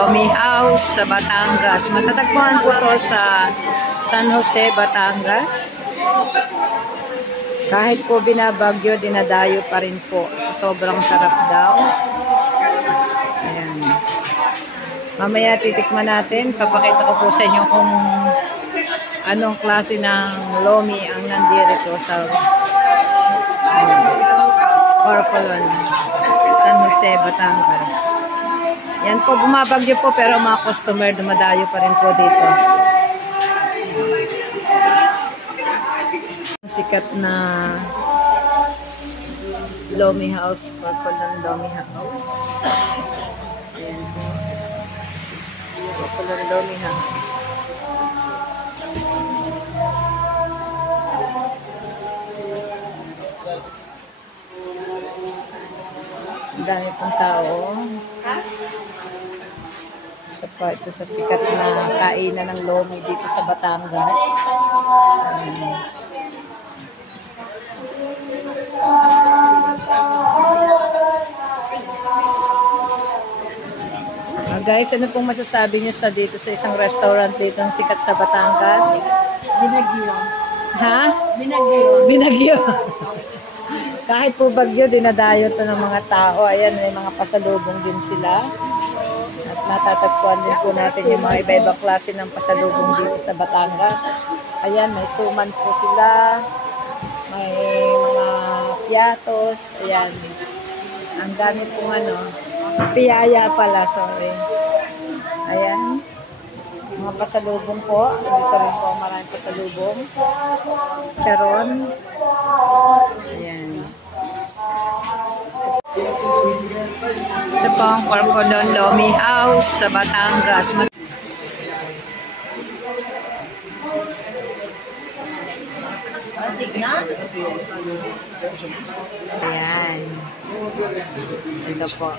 Lomi House sa Batangas. Matatagpuan po to sa San Jose, Batangas. Kahit po binabagyo, dinadayo pa rin po. So, sobrang sarap daw. Ayan. Mamaya titikman natin. Papakita ko po sa inyo kung anong klase ng lomi ang nandito sa Corcolon, San Jose, Batangas. Yan po, bumabagyo po pero mga customer dumadayo pa rin po dito. Sikat na Lomi House, Corcolon Lomi House. Ayan po. Corcolon Lomi House. Ang dami pong tao. Ito sa sikat na kainan ng lomi dito sa Batangas. Guys, ano pong masasabi nyo sa dito sa isang restaurant dito ang sikat sa Batangas? Binagyo. Ha? Binagyo. Binagyo. Kahit po bagyo, dinadayo to ng mga tao. Ayan, may mga pasalubong din sila. At natatagpuan din po natin yung mga iba-ibang klase ng pasalubong dito sa Batangas. Ayan, may suman po sila. May mga piatos. Ayan. Ang dami pong piyaya pala, sorry. Ayan. Mga pasalubong po. Dito rin po maraming pasalubong. Charon. Ayan. Ito po ang Corcolon Lomi House sa Batangas. Ayan. Ito po.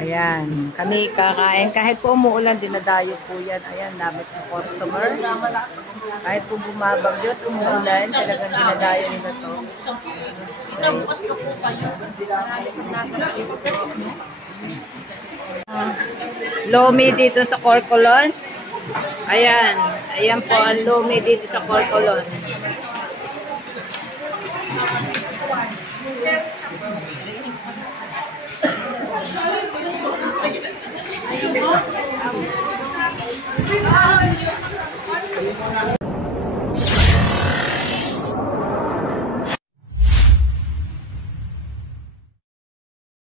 Ayan. Kami kakain. Kahit po umuulan, dinadayo po yan. Ayan, dami ng customer. Kahit po bumabagyo at umuulan, talagang dinadayo nila to. Lomi dito sa Corcolon. Ayan. Ayan po ang lomi dito sa Corcolon.